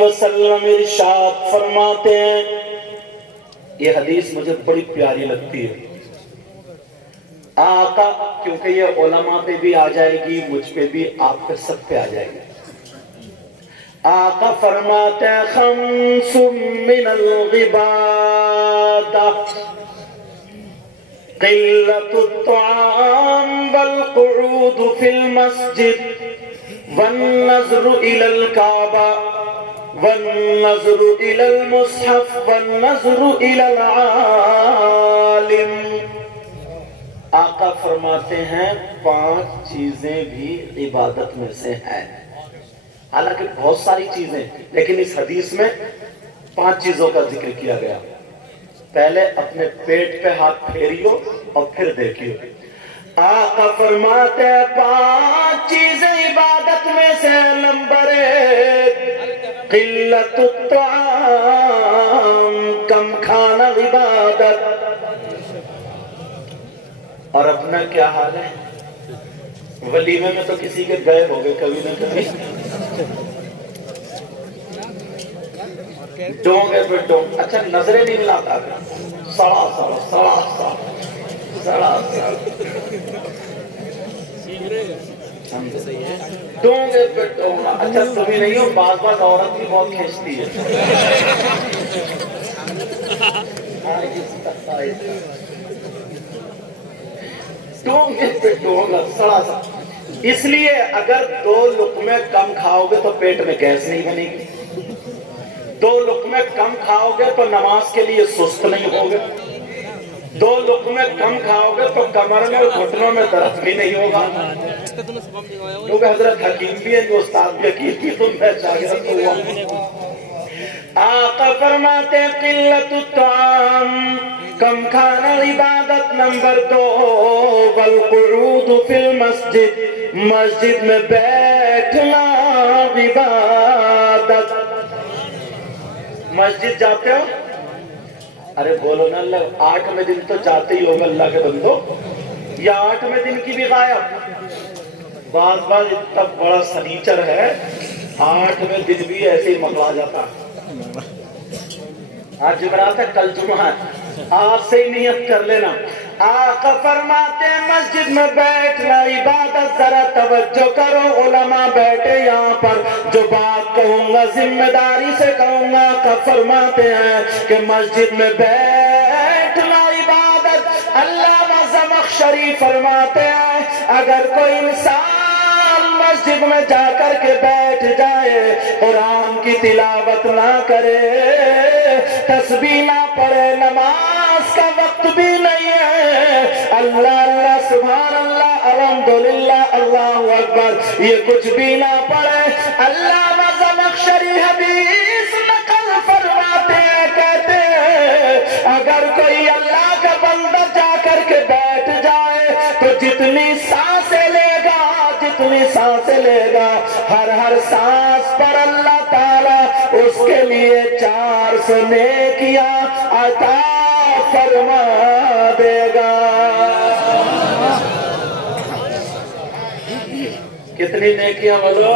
وسلم ارشاد فرماتے ہیں، یہ حدیث مجھے بڑی پیاری لگتی ہے آقا، کیونکہ یہ علماء پہ بھی آ جائے گی، مجھ پہ بھی، آپ پہ، سب پہ آ جائے گی۔ آقا فرماتے ہیں خمس من العبادہ قلت الطعام والقعود فی المسجد والنظر الى الكعبہ والنظر الى المصحف والنظر الى العالم۔ آقا فرماتے ہیں 5 چیزیں بھی عبادت میں سے ہیں، حالانکہ بہت ساری چیزیں، لیکن اس حدیث میں 5 چیزوں کا ذکر کیا گیا۔ پہلے اپنے پیٹ پہ ہاتھ پھیریو اور پھر دیکھیو۔ آقا فرماتے ہیں 5 چیزیں عبادت میں سے، نمبر 1 قلت الطعام، کم کھانا عبادت۔ اور اپنا کیا حال ہے؟ ولیمے میں تو کسی کے گئے ہوگے کبھی نہ کبھی، ڈونگے پہ ڈونگ، اچھا نظریں نہیں ملاتا، سڑا سڑا سڑا سڑا سڑا ڈونگے پہ ڈونگا۔ اچھا تمہیں نہیں ہو، بعض بعض عورت بھی بہت کھینچتی ہے۔ ڈونگے پہ ڈونگا، سڑا سڑا۔ اس لیے اگر 2 لقمے کم کھاؤ گے تو پیٹ میں گیس نہیں بنے گی، 2 لقمے کم کھاؤ گے تو نماز کے لیے سست نہیں ہوگے، 2 لقمے کم کھاؤ گے تو کمر میں اور گھٹنوں میں درد بھی نہیں ہوگا۔ کیونکہ حضرت حکیم بھی ہے، جو استاد بھی حکیم کی، تم میں شاگرد ہوا۔ آقا فرماتے قلت الطعام، کم کھانا عبادت۔ نمبر 2 والقعود فی المسجد، مسجد میں بیٹھنا عبادت۔ مسجد جاتے ہو؟ ارے بولو نا اللہ، 8ویں دن تو جاتے ہی ہوگا اللہ کے بندو، یا 8ویں دن کی بھی غائب؟ بعض اتنا بڑا سنیچر ہے، 8ویں دن بھی ایسے ہی مکڑا جاتا۔ آج جمعرات ہے، کل جمعہ ہے، آج سے ہی نیت کر لینا۔ آقا فرماتے ہیں مسجد میں بیٹھنا عبادت۔ ذرا توجہ کرو علماء بیٹھے یہاں پر، جو بات کہوں گا ذمہ داری سے کہوں گا۔ آقا فرماتے ہیں کہ مسجد میں بیٹھنا عبادت۔ علامہ زمخشری فرماتے ہیں اگر کوئی انسان مسجد میں جا کر کے بیٹھ جائے، قرآن کی تلاوت نہ کرے، تسبیح نہ پڑھے، نماز کا وقت بھی نہیں ہے، اللہ اللہ سبحان اللہ الحمدللہ اللہ اکبر یہ کچھ بھی نہ پڑھے، علامہ زمخشری حدیث نقل فرماتے ہیں، کہتے ہیں اگر کوئی اللہ کا بندہ جا کر کے بیٹھ جائے تو جتنی سانسیں لے گا، جتنی سانسیں لے گا، ہر سانس پر اللہ تعالیٰ اس کے لیے 400 نیکیاں عطا فرما دے گا۔ کتنی نیکیاں بولو؟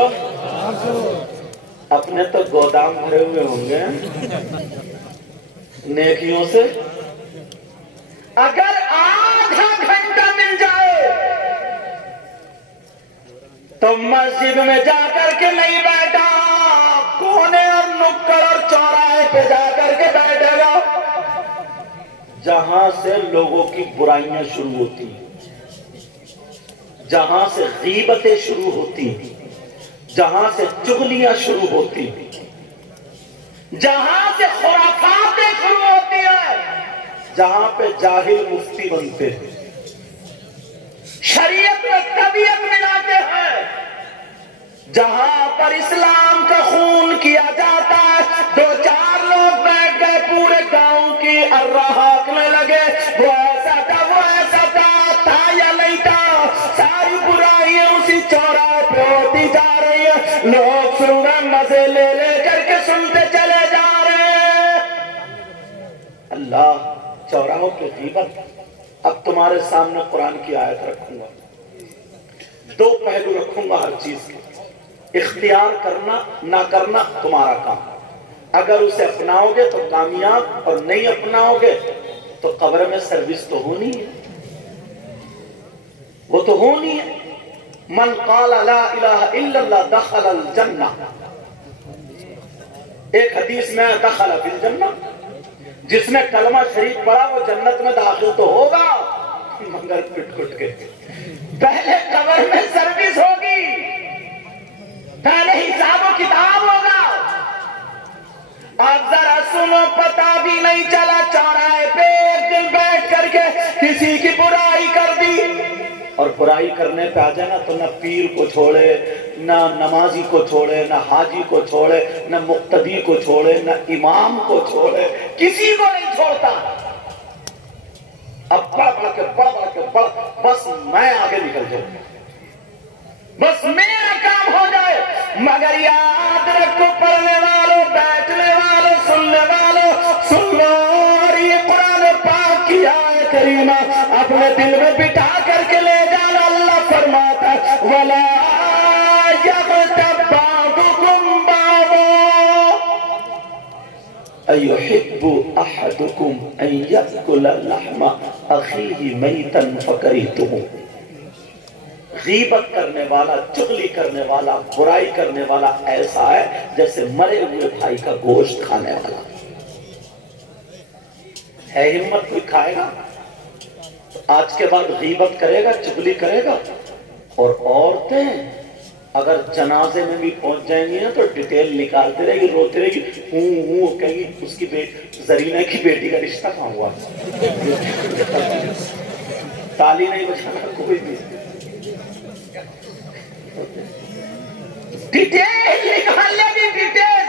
اپنے تو گودام بھرے ہوئے ہوں گے نیکیوں سے۔ اگر آدھا گھنٹہ مل جائے تو مسجد میں جا کر کے نہیں بیٹھا، کونے اور نکڑ اور چوراہے پہ جا کر کے بیٹھے گا، جہاں سے لوگوں کی برائیاں شروع ہوتی ہیں، جہاں سے غیبتیں شروع ہوتی ہیں، جہاں سے چغلیاں شروع ہوتی ہیں، جہاں سے خرافاتیں شروع ہوتی ہیں، جہاں پہ جاہل مفتی بنتے ہیں، شریعت میں طبیعت ملاتے ہیں، جہاں پر اسلام کا خون کیا جاتا ہے، 2-4 لوگ بیٹھ گئے پورے گاؤں کی ہانکنے لگے، وہ ایسا تھا، وہ ایسا تھا یا نہیں تھا، ساری برائیاں اسی چوراہے پہ ہوتی جا رہی ہیں، لوگ سن رہے، مزے لے لے کر کے سنتے چلے جا رہے ہیں۔ اللہ چوراہوں پہ غیبت۔ اب تمہارے سامنے قرآن کی آیت رکھوں گا، 2 پہلو رکھوں گا ہر چیز کے۔ اختیار کرنا نہ کرنا تمہارا کام. اگر اسے اپناؤ گے تو کامیاب، اور نہیں اپناؤ گے تو قبر میں سروس تو ہونی ہے، وہ تو ہونی ہے. من قال لا الہ الا اللہ دخل الجنہ. ایک حدیث میں دخل فی الجنہ، جس نے کلمہ شریف پڑھا وہ جنت میں داخل تو ہوگا مگر پٹ پٹ کے. پہلے قبر میں سروس ہوگی، پہلے حساب و کتاب ہوگا. اب ذرا سنو، پتہ بھی نہیں چلا چوراہے پہ ایک دن بیٹھ کر کے کسی کی برائی کر دی، اور برائی کرنے پہ آ جائے نا تو نہ پیر کو چھوڑے، نہ نمازی کو چھوڑے، نہ حاجی کو چھوڑے، نہ مقتدی کو چھوڑے، نہ امام کو چھوڑے، کسی کو نہیں چھوڑتا. اب بڑھ کے بس میں آگے نکل جاؤں، بس میرا کام ہو جائے. مگر یاد رکھو پڑھنے والوں، بیٹھنے والوں، سننے والوں، سن لو، اور یہ قرآن پاک کی آیت کریمہ اپنے دل میں بٹھا کر کے لے جانا. اللہ فرماتا ہے وَلَا يَغْتَبْ بَعْضُكُمْ بَعْضًا أَيُحِبُّ أَحَدُكُمْ أَن يَأْكُلَ لَحْمَ أَخِيهِ مَيْتًا فَكَرِهْتُمُوهُ. غیبت کرنے والا، چغلی کرنے والا، برائی کرنے والا ایسا ہے جیسے مرے ہوئے بھائی کا گوشت کھانے والا ہے. ہمت کوئی کھائے گا تو آج کے بعد غیبت کرے گا، چغلی کرے گا. اور عورتیں اگر جنازے میں بھی پہنچ جائیں گی نا تو ڈیٹیل نکالتے رہے گی، روتے رہے گی، ہوں کہیں گی اس کی زرینہ کی بیٹی کا رشتہ کہاں ہوا. تالی نہیں بجانا کوئی بھی، ڈیٹیل نکال لے گی، ڈیٹیل.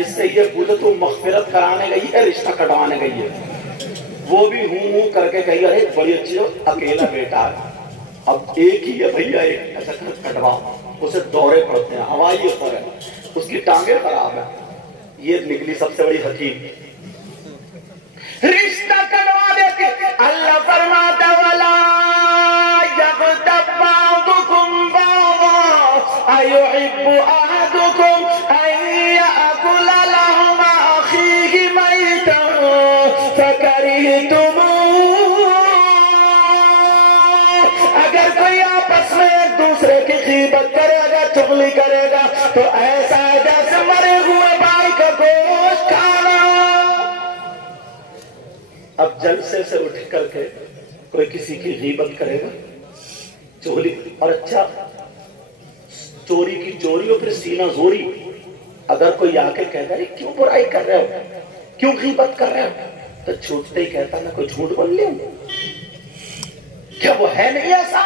اس سے یہ بولے تو مغفرت کرانے گئی ہے، رشتہ کٹوانے گئی ہے. وہ بھی ہوں کر کے کہی ارے بڑی اچھی ہو، اکیلا بیٹا ہے، اب ایک ہی ہے بھیا، ایک ایسا کٹواؤ. اسے دورے پڑتے ہیں، ہوائی اوپر ہے، اس کی ٹانگیں خراب ہے. یہ نکلی سب سے بڑی حکیم، رشتہ کٹوا دیتی. اللہ فرماتا وَلَا يَغْتَبْ بَعْضُكُمْ بَعْضًا أَيُحِبُّ أَحَدُكُمْ أَن يَأْكُلَ لَحْمَ أَخِيهِ مَيْتًا فَكَرِهْتُمُوهُ. اگر کوئی آپس میں ایک دوسرے کی غیبت کرے گا، چغلی کرے گا تو ایسا ہے جیسے مرے ہوئے بھائی کا گوشت کھانا. اب جلسے سے اٹھ کر کے کوئی کسی کی غیبت کرے گا، چغلی، اور اچھا چوری کی چوری اور پھر سینہ زوری. اگر کوئی آ کے کہتا ہے کیوں برائی کر رہے ہو، کیوں غیبت کر رہے ہو، تو چھوٹتے ہی کہتا میں کوئی جھوٹ بول لوں. کیا وہ ہے نہیں ایسا؟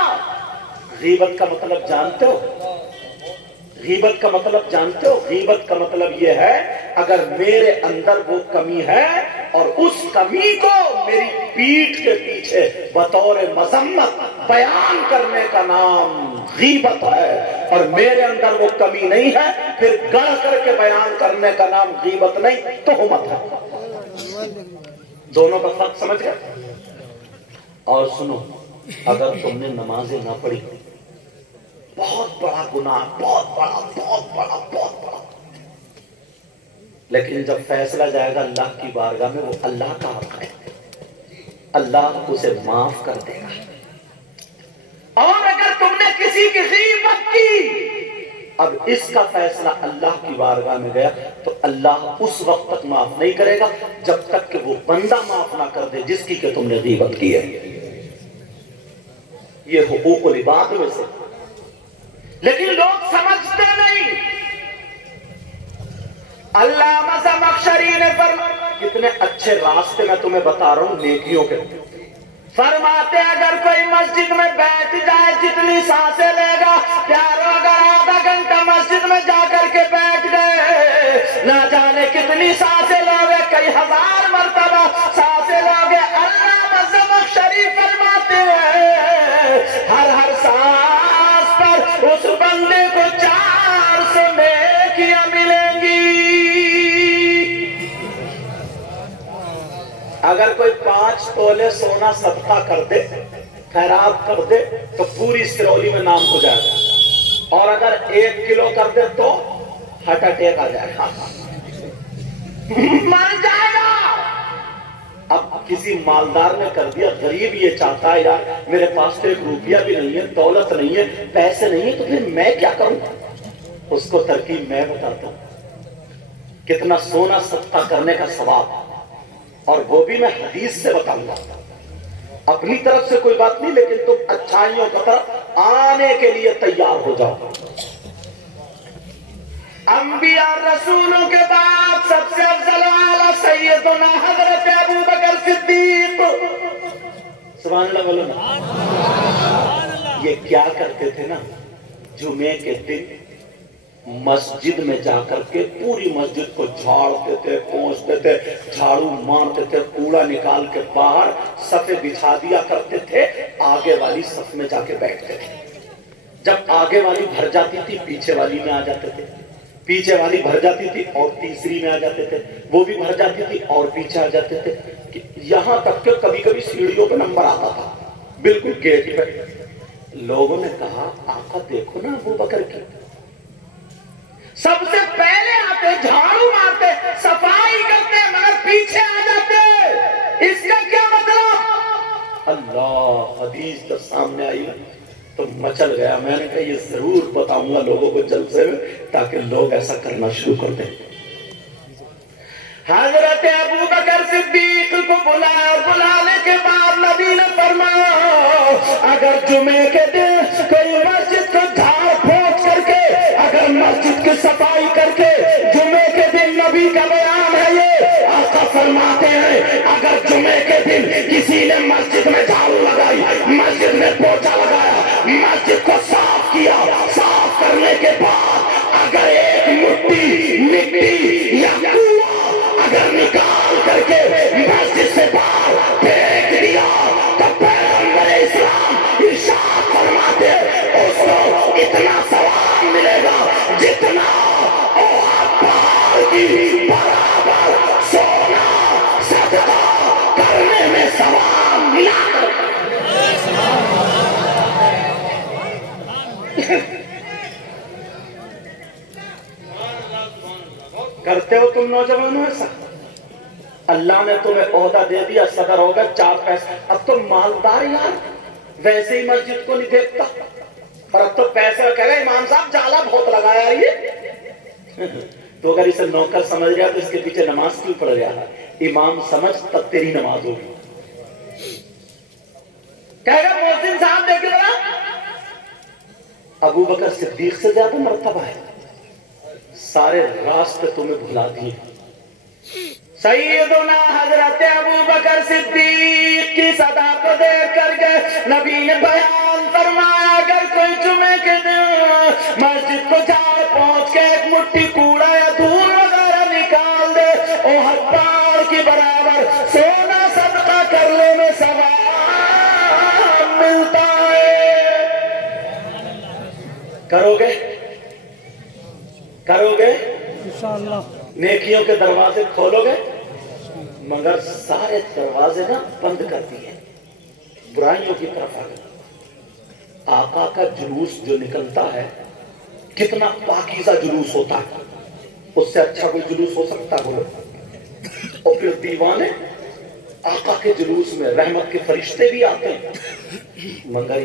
غیبت کا مطلب جانتے ہو؟ غیبت کا مطلب جانتے ہو؟ غیبت کا مطلب یہ ہے اگر میرے اندر وہ کمی ہے اور اس کمی کو میری پیٹھ کے پیچھے بطور مذمت بیان کرنے کا نام غیبت ہے، اور میرے اندر وہ کمی نہیں ہے پھر گڑھ کر کے بیان کرنے کا نام غیبت نہیں، تہمت ہے. دونوں کا فرق سمجھ گئے؟ اور سنو، اگر تم نے نمازیں نہ پڑھی، بہت بڑا گناہ، بہت بڑا، لیکن جب فیصلہ جائے گا اللہ کی بارگاہ میں، وہ اللہ کا حق ہے، اللہ اسے معاف کر دے گا. اور اگر تم نے کسی کی غیبت کی، اب اس کا فیصلہ اللہ کی بارگاہ میں گیا تو اللہ اس وقت تک معاف نہیں کرے گا جب تک کہ وہ بندہ معاف نہ کر دے جس کی کہ تم نے غیبت کی ہے. یہ حقوق العباد میں سے، لیکن لوگ سمجھتے نہیں. علامہ زمخشری نے فرمایا، کتنے اچھے راستے میں تمہیں بتا رہا ہوں نیکیوں کے. فرماتے اگر کوئی مسجد میں بیٹھ جائے جتنی سانسیں لے گا، پیارو اگر آدھا گھنٹہ مسجد میں جا کر کے بیٹھ گئے، نہ جانے کتنی سانسیں لوگے، کئی ہزار مرتبہ سانسیں لوگے. علامہ زمخشری فرماتے ہیں ہر سانس پر اس بندے کو 400 نیکیاں ملیں گی. اگر کوئی 5 تولے سونا صدقہ کر دے، خیرات کر دے، تو پوری سرولی میں نام ہو جائے گا. اور اگر 1 کلو کر دے تو ہارٹ اٹیک آ جائے گا، مر جائے گا۔ اب کسی مالدار نے کر دیا، غریب یہ چاہتا ہے یار میرے پاس تو 1 روپیہ بھی نہیں ہے، دولت نہیں ہے، پیسے نہیں ہے، تو پھر میں کیا کروں؟ اس کو ترکیب میں بتاتا ہوں، کتنا سونا صدقہ کرنے کا ثواب، اور وہ بھی میں حدیث سے بتاؤں گا، اپنی طرف سے کوئی بات نہیں، لیکن تم اچھائیوں کی طرف آنے کے لیے تیار ہو جاؤ۔ انبیاء رسولوں کے بعد سب سے افضل والا سیدنا حضرت ابو بکر صدیق، سبحان اللہ بولو نا۔ یہ کیا کرتے تھے نا، جمعے کے دن مسجد میں جا کر کے پوری مسجد کو جھاڑتے تھے، پونچھتے تھے، جھاڑو مارتے تھے، کوڑا نکال کے باہر صفیں بچھا دیا کرتے تھے، آگے والی صف میں جا کے بیٹھتے تھے۔ جب آگے والی بھر جاتی تھی پیچھے والی میں آ جاتے تھے، پیچھے والی بھر جاتی تھی اور تیسری میں آ جاتے تھے، وہ بھی بھر جاتی تھی اور پیچھے آ جاتے تھے، یہاں تک کہ کبھی کبھی سیڑھیوں پہ نمبر آتا تھا، بالکل گیٹ پہ۔ لوگوں نے کہا آقا دیکھو نا ابو بکر کی، سب سے پہلے آتے، جھاڑو مارتے، صفائی کرتے، مگر پیچھے آ جاتے، اس کا کیا مطلب؟ اللہ، حدیث جب سامنے آئی تو مچل گیا۔ میں نے کہا یہ ضرور بتاؤں گا لوگوں کو جلسے میں، تاکہ لوگ ایسا کرنا شروع کر دیں۔ حضرت ابو بکر صدیق کو بلایا، بلانے کے بعد نبی نے فرمایا اگر جمعے کے دن کوئی مسجد کو جھاڑ پھونک کر کے، اگر مسجد کی صفائی کر کے، جمعے کے دن نبی کا بیان ہے یہ، آقا فرماتے ہیں اگر جمعے کے دن کسی نے مسجد میں جھاڑو لگائی، مسجد میں پوچھا لگایا، مسجد کو صاف کیا، صاف کرنے کے بعد اگر 1 مٹھی مٹی یا کوڑا اگر نکال کر کے مسجد سے باہر پھینک دیا، تو پیغمبر اسلام ارشاد فرماتے اس کو اتنا ثواب ملے گا جتنا احد پہاڑ کی برابر سونا صدقہ کرنے میں ثواب ملا۔ کرتے ہو تم نوجوانوں ایسا؟ اللہ نے تمہیں عہدہ دے دیا، صدر ہوگا، 4 پیسے، اب تو مالدار یار ویسے ہی مسجد کو نہیں دیکھتا، اور اب تو پیسے کہہ رہے امام صاحب جالا بہت لگایا یہ، تو اگر اسے نوکر سمجھ گیا تو اس کے پیچھے نماز کیوں پڑ گیا؟ امام سمجھ تب تیری نماز ہوگی۔ کہے گا محسن صاحب دیکھے ذرا، ابو بکر صدیق سے زیادہ مرتبہ ہے، سارے راستے تمہیں بھلا دیے۔ سیدنا حضرت ابو بکر صدیق کی صدا کو دیکھ کر کے نبی نے بیان فرمایا اگر کوئی جمعے کے دن مسجد کو جھاڑ پہنچ کے 1 مٹھی کوڑا یا دھول وغیرہ نکال دے، احد پہاڑ کی برابر سونا صدقہ کرنے میں ثواب ملتا ہے۔ کرو گے؟ کرو گے؟ انشاءاللہ نیکیوں کے دروازے کھولو گے، مگر سارے دروازے نا بند کر دیے، برائیوں کی طرف آ گئے۔ آقا کا جلوس جو نکلتا ہے کتنا پاکیزہ جلوس ہوتا ہے، اس سے اچھا کوئی جلوس ہو سکتا بولو؟ اور پھر دیوانے آقا کے جلوس میں رحمت کے فرشتے بھی آتے ہیں، مگر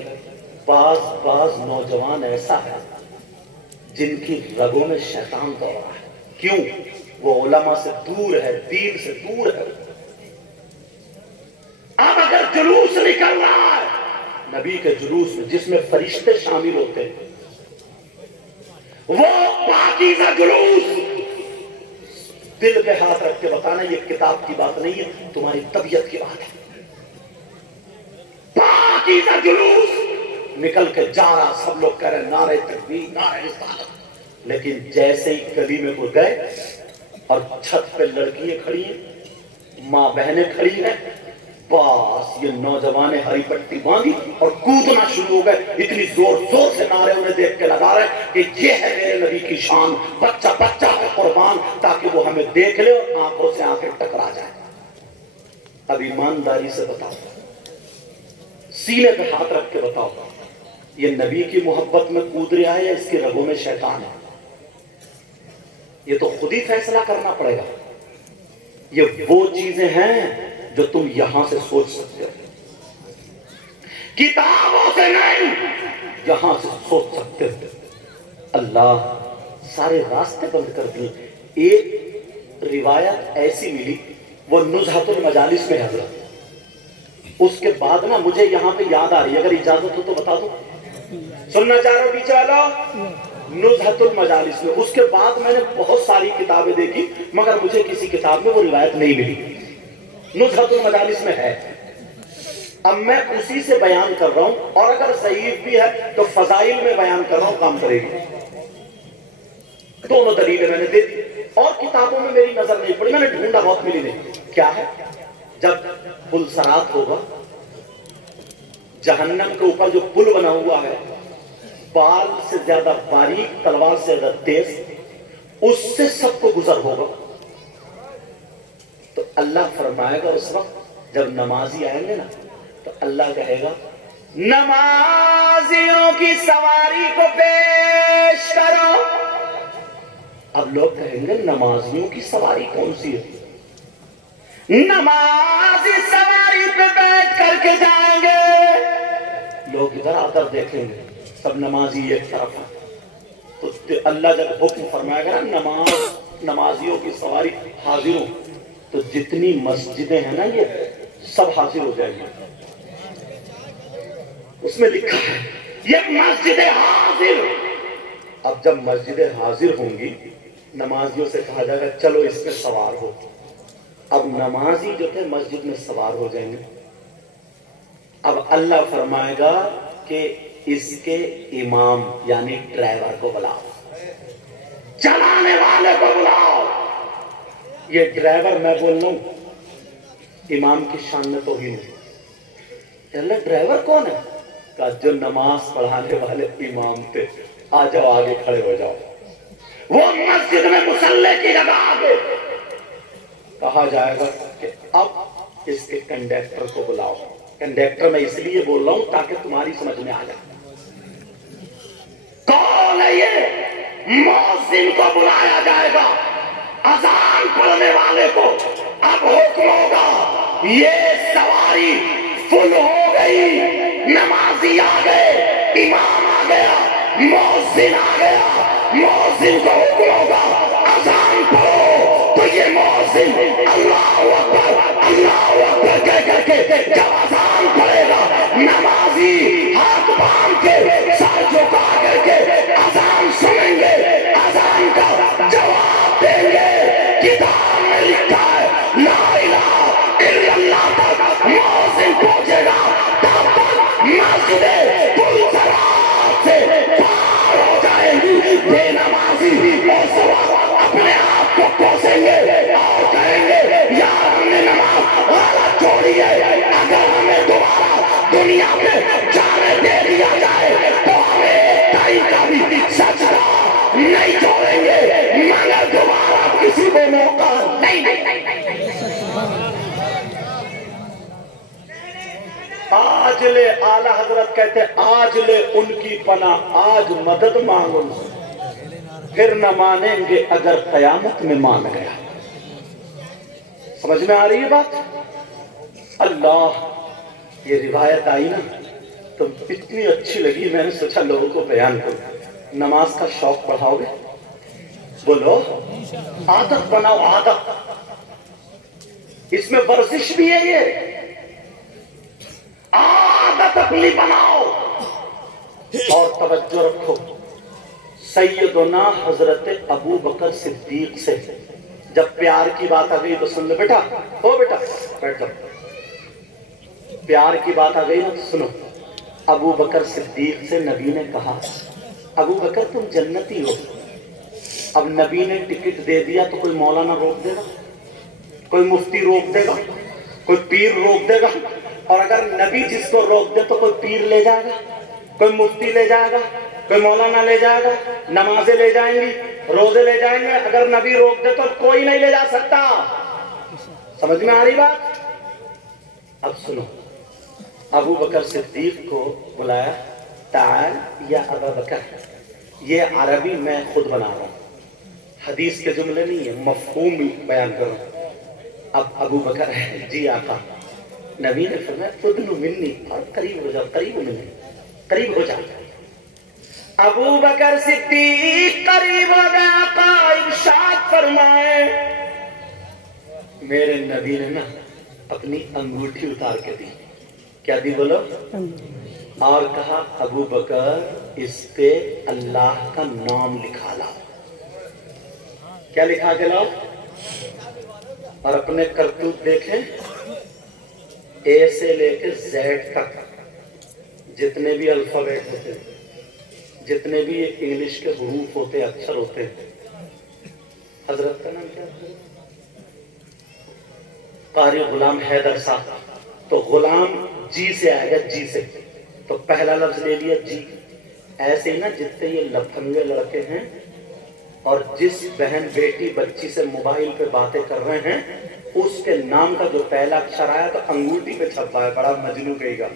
بعض نوجوان ایسا ہے جن کی رگوں میں شیطان دوڑ رہا ہے۔ کیوں؟ وہ علماء سے دور ہے، دین سے دور ہے۔ اب اگر جلوس نکل رہا ہے نبی کے جلوس میں جس میں فرشتے شامل ہوتے ہیں، وہ پاکیزہ جلوس، دل پہ ہاتھ رکھ کے بتانا یہ کتاب کی بات نہیں ہے، تمہاری طبیعت کی بات ہے۔ پاکیزہ جلوس نکل کے جا رہا، سب لوگ کہہ رہے نعرہ تکبیر، نعرہ رسالت، لیکن جیسے ہی گلی میں وہ گئے اور چھت پہ لڑکیاں کھڑی ہیں، ماں بہنیں کھڑی ہیں، بس یہ نوجوان ہری پٹی باندھی اور کودنا شروع ہو گئے، اتنی زور زور سے نعرے انہیں دیکھ کے لگا رہے کہ یہ ہے میرے نبی کی شان، بچہ بچہ ہے قربان، تاکہ وہ ہمیں دیکھ لے اور آنکھوں سے آنکھیں ٹکرا جائے۔ اب ایمانداری سے بتاؤ، سینے پہ ہاتھ رکھ کے بتاؤ، یہ نبی کی محبت میں کود رہا ہے یا اس کی رگوں میں شیطان ہے؟ یہ تو خود ہی فیصلہ کرنا پڑے گا. یہ وہ چیزیں ہیں جو تم یہاں سے سوچ سکتے ہو, کتابوں سے نہیں, یہاں سے سوچ سکتے ہو. اللہ سارے راستے بند کر دیے. ایک روایت ایسی ملی, وہ نزہت المجالس میں حضرت. اس کے بعد نا مجھے یہاں پہ یاد آ رہی ہے, اگر اجازت ہو تو بتا دو. سننا چاہ رہا ہوں پیچھے والا؟ نزہت المجالس میں. اس کے بعد میں نے بہت ساری کتابیں دیکھی مگر مجھے کسی کتاب میں وہ روایت نہیں ملی. نزہت المجالس میں ہے. اب میں اسی سے بیان کر رہا ہوں, اور اگر ضعیف بھی ہے تو فضائل میں بیان کر رہا ہوں, کام کرے گی. دونوں دلیلیں میں نے دے دی, اور کتابوں میں میری نظر نہیں پڑی, میں نے ڈھونڈا بہت ملی نہیں. کیا ہے؟ جب پلسرات ہوگا, جہنم کے اوپر جو پل بنا ہوا ہے, بال سے زیادہ باریک, تلوار سے زیادہ تیز, اس سے سب کو گزر ہوگا. تو اللہ فرمائے گا اس وقت جب نمازی آئیں گے نا, تو اللہ کہے گا نمازیوں کی سواری کو پیش کرو. اب لوگ کہیں گے نمازیوں کی سواری کون سی ہے؟ نمازی سواری پہ بیٹھ کر کے جائیں گے. لوگ ادھر آ کر دیکھیں گے, سب نمازی ایک طرف ہیں. تو اللہ جب حکم فرمائے گا نمازیوں کی سواری حاضر ہوں, تو جتنی مسجدیں ہیں نا یہ سب حاضر ہو جائیں گے. اس میں لکھا ہے یہ مسجد حاضر. اب جب مسجد حاضر ہوں گی, نمازیوں سے کہا جائے گا چلو اس میں سوار ہو. اب نمازی جو تھے مسجد میں سوار ہو جائیں گے. اب اللہ فرمائے گا کہ اس کے امام یعنی ڈرائیور کو بلاؤ, چلانے والے کو بلاؤ. یہ ڈرائیور میں بول رہا ہوں, امام کی شان میں تو ہی نہیں. اللہ ڈرائیور کون ہے؟ کہا جو نماز پڑھانے والے امام تھے. آ جاؤ آگے کھڑے ہو جاؤ. وہ مسجد میں مصلی کی جگہ آگے. کہا جائے گا کہ اب اس کے کنڈکٹر کو بلاؤ. کنڈکٹر میں اس لیے بول رہا ہوں تاکہ تمہاری سمجھ میں آ جائے. کون ہے یہ؟ مؤذن کو بلایا جائے گا, اذان پڑھنے والے کو. اب حکم ہوگا یہ سواری فل ہو گئی, نمازی آ گئے, امام آ گیا, مؤذن آ گیا. مؤذن کو حکم ہوگا اذان پڑھو, تو یہ مؤذن اللہ اکبر کہہ کر کے جب اذان پڑھے گا, نمازی ہاتھ باندھ کے سر جھکا کر کے اذان سنیں گے, اذان کا جواب دیں گے. کتاب میں لکھا ہے لا الہ الا اللہ تک مؤذن پہنچے گا, تب تک مسجد پلسرات سے پار ہو جائے گی. بے نمازی اس وقت اپنے آپ کو کوسیں گے اور کہیں گے یار ہم نے نماز غلط چھوڑی ہے, اگر ہمیں دوبارہ دنیا میں جانے دے دیا جائے تو ہمیں ایک ٹائم کا بھی سجدہ نہیں چھوڑیں گے, مگر دوبارہ کسی کو موقع نہیں. آج لے اعلی حضرت کہتے آج لے ان کی پناہ, آج مدد مانگ ان سے, پھر نہ مانیں گے اگر قیامت میں مان گیا. سمجھ میں آ رہی ہے بات؟ اللہ, یہ روایت آئی نا تو اتنی اچھی لگی, میں نے سوچا لوگوں کو بیان کروں. نماز کا شوق بڑھاؤ گے؟ بولو عادت بناؤ, عادت. اس میں ورزش بھی ہے, یہ عادت اپنی بناؤ. اور توجہ رکھو, سیدنا حضرت ابو بکر صدیق سے جب پیار کی بات آ گئی تو سن لو بیٹا, ہو بیٹا بیٹھ جاؤ. پیار کی بات آ گئی نا تو سنو. ابو بکر صدیق سے نبی نے کہا ابو بکر تم جنتی ہو. اب نبی نے ٹکٹ دے دیا تو کوئی مولانا روک دے گا, کوئی مفتی روک دے گا, کوئی پیر روک دے گا. اور اگر نبی جس کو روک دے تو کوئی پیر لے جائے گا, کوئی مفتی لے جائے گا, کوئی مولانا لے جائے گا, نمازیں لے جائیں گی, روزے لے جائیں گے. اگر نبی روک دے تو کوئی نہیں لے جا سکتا. سمجھ میں آ رہی بات؟ اب سنو, ابو بکر صدیق کو بلایا, تعال یا ابا بکر، یہ عربی میں خود بنا رہا ہوں، حدیث کے جملے نہیں ہے، مفہوم بیان کر رہا ہوں۔ اب ابو بکر ہے، جی آقا، نبی نے فرمایا ادنو منی، اور قریب ہو جاؤ، قریب منی، قریب ہو جاؤ۔ ابو بکر صدیق قریب ہو گیا، آقا ارشاد فرمائے، میرے نبی نے نا اپنی انگوٹھی اتار کے دی، کیا دی بولو؟ اور کہا ابو بکر اس پہ اللہ کا نام لکھا لاؤ۔ کیا لکھا کے لاؤ؟ اور اپنے کرتوت دیکھیں، اے سے لے کے زیڈ تک جتنے بھی الفابیٹ ہوتے ہیں، جتنے بھی انگلش کے حروف ہوتے ہیں، اکثر ہوتے ہیں، حضرت کا نام کیا ہے؟ قاری غلام حیدر صاحب، تو غلام جی سے آئے گا، جی سے، تو پہلا لفظ لے لیا جی۔ ایسے نا جتنے یہ لپھنگے لڑکے ہیں اور جس بہن بیٹی بچی سے موبائل پہ باتیں کر رہے ہیں، اس کے نام کا جو پہلا اکشر آیا تو انگوٹھی پہ چھپا ہے، بڑا مجنو کہے گا۔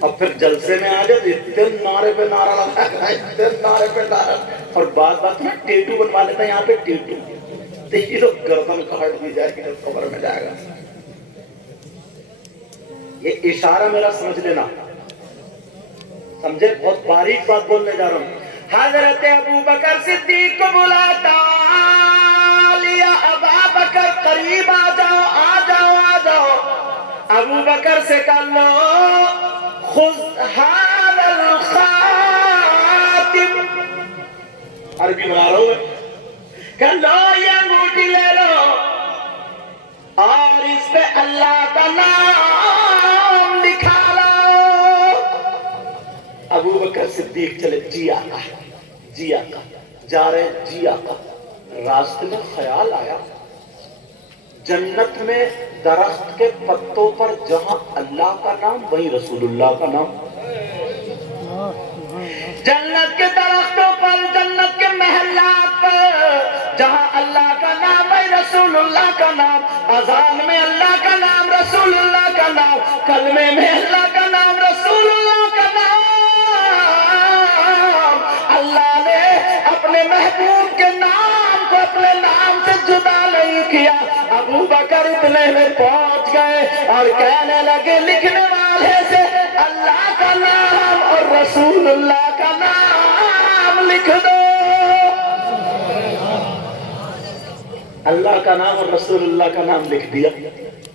اور پھر جلسے میں آ جائے تو اتنے نعرے پہ نعرہ لگا، اتنے نعرے پہ نعرہ، اور بات میں ٹیٹو بنوا لیتا ہے، یہاں پہ ٹیٹو، دیکھیے تو گردن کاٹ دی جائے گی، قبر میں جائے گا۔ یہ اشارہ میرا سمجھ لینا، سمجھے؟ بہت باریک بات بولنے جا رہا ہوں۔ حضرت ابو بکر صدیق کو بلاتا، لیا ابا بکر قریب آ جاؤ، آ جاؤ، آ جاؤ۔ ابو بکر سے کہا لو خذ هذا الخاتم، عربی بنا رہا ہوں، کہ لو یہ انگوٹھی لے لو اور اس پہ اللہ کا نام لکھا لو۔ ابو بکر صدیق چلے، جی آقا، جی آقا، جا رہے جی آقا۔ راستے میں خیال آیا، جنت میں درخت کے پتوں پر جہاں اللہ کا نام وہیں رسول اللہ کا نام، جنت کے درختوں پر، جنت کے محلات پر جہاں اللہ کا نام وہیں رسول اللہ کا نام، اذان میں اللہ کا نام، رسول اللہ کا نام، کلمے میں اللہ کا نام، رسول اللہ کا نام۔ اللہ نے اپنے محبوب کے نام کو اپنے نام سے جدا نہیں کیا۔ ابو بکر اتنے میں پہنچ گئے اور کہنے لگے لکھنے والے سے اللہ کا نام اور رسول اللہ کا نام لکھ دو۔ اللہ کا نام اور رسول اللہ کا نام لکھ دیا،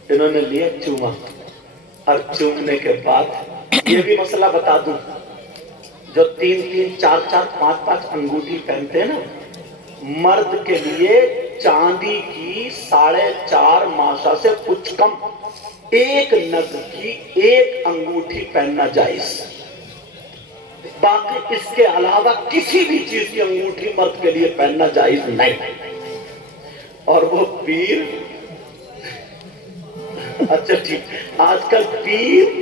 انہوں نے لیا چوما، اور چومنے کے بعد یہ بھی مسئلہ بتا دوں، جو 3-3, 4-4, 5-5 انگوٹھی پہنتے ہیں نا، مرد کے لیے چاندی کی 4.5 ماشا سے کچھ کم ایک نگ کی ایک انگوٹھی پہننا جائز، باقی اس کے علاوہ کسی بھی چیز کی انگوٹھی مرد کے لیے پہننا جائز نہیں۔ اور وہ پیر، اچھا ٹھیک، آج کل پیر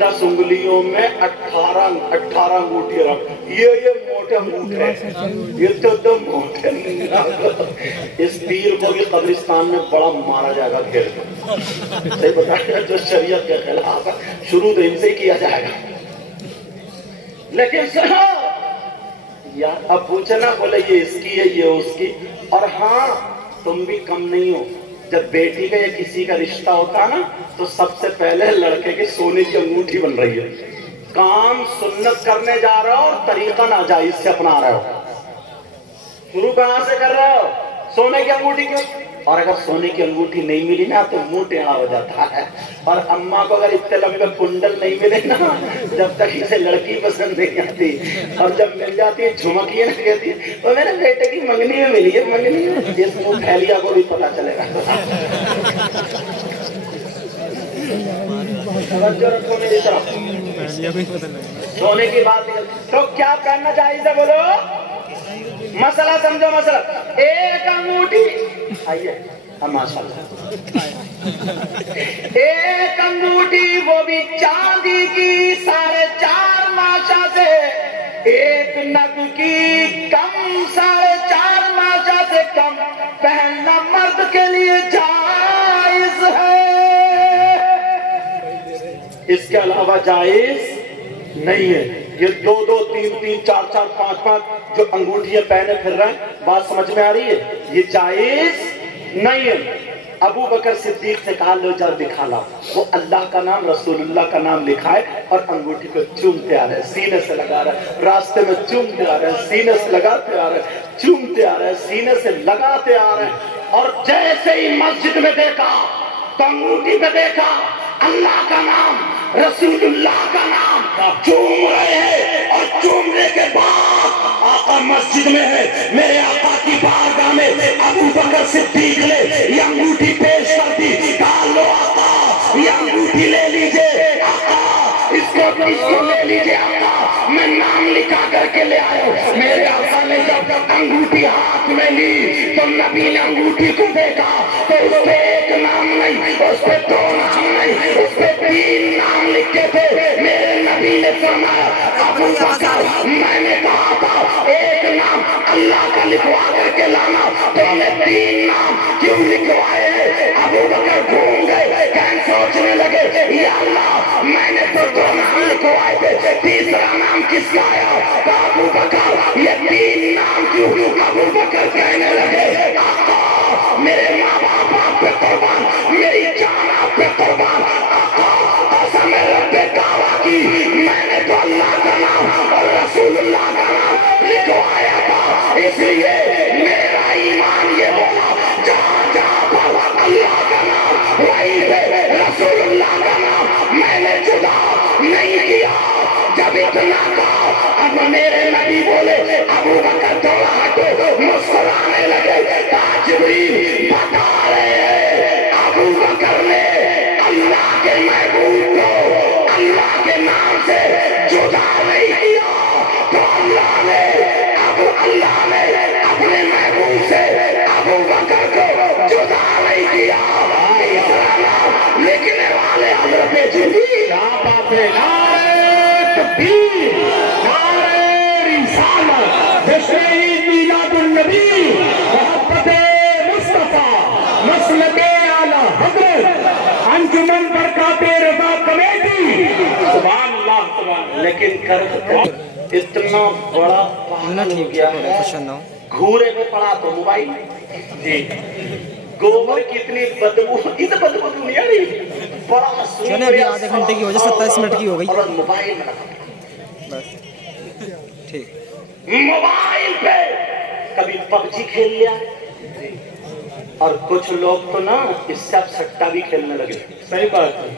10 انگلیوں میں 18 انگوٹھی رکھ، یہ موٹے انگوٹھے، یہ تو دم موٹے۔ اس پیر کو بھی قبرستان میں بڑا مارا جائے گا، گھر کو صحیح بتایا، جو شریعت کے خلاف ہے، شروع تو ان سے کیا جائے گا۔ لیکن سنو یار، اب پوچھنا بولے یہ اس کی ہے، یہ اس کی، اور ہاں تم بھی کم نہیں ہو، جب بیٹی کا یا کسی کا رشتہ ہوتا نا تو سب سے پہلے لڑکے کی سونے کی انگوٹھی بن رہی ہے، کام سنت کرنے جا رہا ہو اور طریقہ ناجائز سے اپنا رہے ہو، شروع کہاں سے کر رہے ہو؟ سونے کی انگوٹھی کیوں؟ اور اگر سونے کی انگوٹھی نہیں ملی نا تو منہ ٹیڑھا ہو جاتا ہے، اور اماں کو اگر اتنے لمبے کنڈل نہیں ملے نا جب تک اسے لڑکی پسند نہیں آتی، اور جب مل جاتی ہے جھمکیے نا کہتی ہے تو میرے بیٹے کی منگنی میں ملی ہے، منگنی میں، اس منہ پھیلیا کو بھی پتا چلے گا۔ توجہ رکھو میری طرف، سونے کی بات تو کیا کرنا چاہیے تھا بولو؟ مسئلہ سمجھو، مسئلہ ایک انگوٹھی، آئیے ماشاءاللہ، ایک انگوٹھی وہ بھی چاندی کی 4.5 ماشا سے، ایک نگ کی کم 4.5 ماشا سے کم پہننا مرد کے لیے جائز ہے۔ اس کے علاوہ جائز نہیں ہے. یہ 2 2 3 3 4 4 5 5 جو انگوٹھیاں پہنے پھر رہے ہیں، بات سمجھ میں آ رہی ہے؟ یہ جائز نہیں ہے. ابو بکر صدیق سے کہا لو جاؤ دکھا لاؤ. وہ اللہ کا نام، رسول اللہ کا نام لکھا ہے اور انگوٹھی کو چومتے آ رہے ہیں، سینے سے لگا رہے ہیں، راستے میں چومتے آ رہے ہیں، سینے سے لگاتے آ رہے ہیں، چومتے آ رہے ہیں، سینے سے لگاتے آ رہے ہیں. اور جیسے ہی مسجد میں دیکھا تو انگوٹھی پہ دیکھا اللہ کا نام، رسول اللہ کا نام، چوم رہے ہیں. اور چومنے کے بعد آقا مسجد میں ہے، میرے آقا کی بارگاہ میں ابو بکر صدیق نے یہ انگوٹھی پیش کر دی. کہا لو آقا یہ انگوٹھی لے لیجئے، آقا اس کو لے لیجئے، آقا میں نام لکھا کر کے لے آیا ہوں. میرے آقا نے جب انگوٹھی ہاتھ میں لی تو نبی نے انگوٹھی کو دیکھا تو اس پہ ایک نام نہیں، اس پہ 2 نام نہیں، اس پہ 3 نام لکھے تھے. میرے نبی نے فرمایا ابو بکر میں نے کہا تھا ایک نام اللہ کا لکھوا کر کے لانا، تو نے 3 نام کیوں لکھوائے ہیں؟ ابو بکر گھوم گئے، کہیں سوچنے لگے یا اللہ میں نے تو 2 نام لکھوائے تھے، تیسرا نام کس کا آیا؟ کہا ابو بکر یہ 3 نام کیوں؟ ابو بکر کہنے لگے آقا میرے ماں باپ آپ پہ قربان، میری جان آپ پہ قربان، آقا قسم رب کعبہ کی میں نے تو اللہ کا نام اور رسول اللہ کا نام لکھوایا تھا. اس لیے میرا ایمان یہ بولا جہاں جہاں پر اللہ کا نام وہیں پہ رسول اللہ کا نام میں نے جدا نہیں کیا. جب اتنا کہا اب میرے نبی بولے ابو بکر تھوڑا ہٹو، مسکرانے لگے. کہا جبریل بتا رہے ہیں ابو بکر نے اللہ کے محبوب کو اللہ کے نام سے جدا نہیں کیا، تو اللہ نے اپنے محبوب سے ابو بکر کو جدا نہیں کیا. تیسرا نام لکھنے والے حضرت جبریل. آپ آتے نعرہ تکبیر، نعرہ رسالت، تشریف میلاد النبی، محبت مصطفیٰ، مسلک اعلیٰ حضرت، انجمن برکات رضا کمیٹی. سبحان اللہ سبحان اللہ. لیکن اتنا بڑا پاگل ہو گیا ہے، گھورے میں پڑا تو موبائل جی گوبر کتنی بدبو، اتنا بدبو نہیں آ رہی، بڑا چلے ابھی آدھے گھنٹے کی وجہ 27 منٹ کی ہو گئی. اور موبائل میں بس ٹھیک. موبائل پہ کبھی پب جی کھیل لیا، اور کچھ لوگ تو نا اس سے اب سٹا بھی کھیلنے لگے. صحیح بات ہے.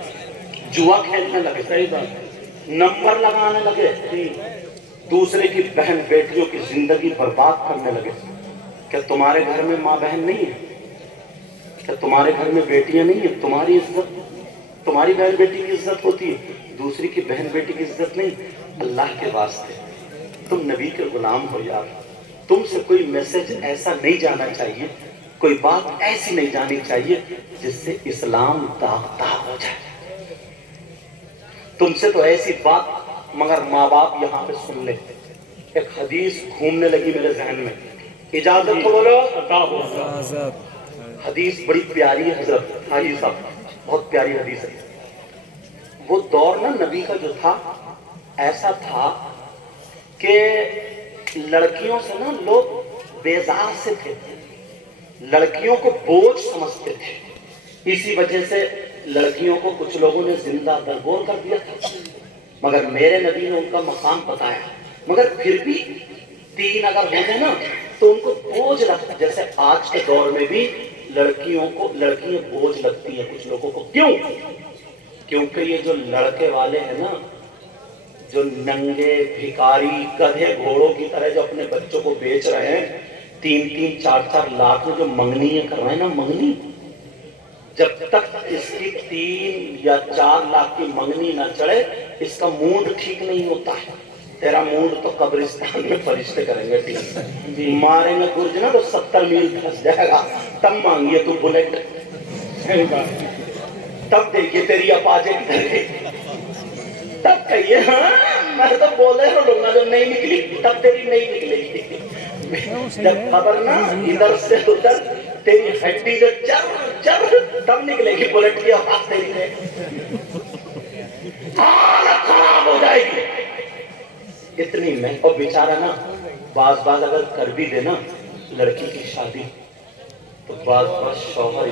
جوا کھیلنے لگے. صحیح بات. نمبر لگانے لگے، دوسرے کی بہن بیٹیوں کی زندگی برباد کرنے لگے. کیا تمہارے گھر میں ماں بہن نہیں ہے؟ کیا تمہارے گھر میں بیٹیاں نہیں ہیں؟ تمہاری عزت، تمہاری بہن بیٹی کی عزت ہوتی ہے، دوسری کی بہن بیٹی کی عزت نہیں. اللہ کے واسطے تم نبی کے غلام ہو یار. تم سے کوئی میسج ایسا نہیں جانا چاہیے، کوئی بات ایسی نہیں جانی چاہیے جس سے اسلام داغ ہو جائے. تم سے تو ایسی بات، مگر ماں باپ یہاں پہ سن لے. ایک حدیث گھومنے لگی میرے ذہن میں، اجازت تو بولو. حدیث بڑی پیاری ہے حضرت حاجی صاحب، بہت پیاری حدیث ہے. وہ دور نا نبی کا جو تھا ایسا تھا کہ لڑکیوں سے نا لوگ بیزار سے تھے، لڑکیوں کو بوجھ سمجھتے تھے. اسی وجہ سے لڑکیوں کو کچھ لوگوں نے زندہ درگور کر دیا تھا، مگر میرے نبی نے ان کا مقام بتایا. مگر پھر بھی 3 اگر ہو جائے نا تو ان کو بوجھ لگتا. جیسے آج کے دور میں بھی لڑکیاں بوجھ لگتی ہیں کچھ لوگوں کو. کیوں؟ کیونکہ یہ جو لڑکے والے ہیں نا، جو ننگے بھکاری گدھے گھوڑوں کی طرح جو اپنے بچوں کو بیچ رہے ہیں، 3-3 4-4 لاکھ میں جو منگنیاں کر رہے ہیں نا، منگنی، جب تک اس کی 3 یا 4 لاکھ کی منگنی نہ چڑھے اس کا موڈ ٹھیک نہیں ہوتا ہے. تیرا موڈ تو قبرستان میں فرشتے کریں گے ٹھیک، ماریں گے گرج نا تو 70 میل پھنس جائے گا. تب مانگیے تو بلیٹ، تب دیکھیے تیری اپاجے کدھر گئی، تب کہیے ہاں میں تو بولے لوں گا. جب نہیں نکلی تب تیری نہیں نکلے گی. جب خبر نا ادھر سے ادھر تیری ہڈی جو چر تب نکلے گی بلٹ کی آواز تیری. حالت خراب ہو جائے گی. اتنی میں اور بیچارہ نا بعض اگر کر بھی دے نا لڑکی کی شادی تو بعض شوہر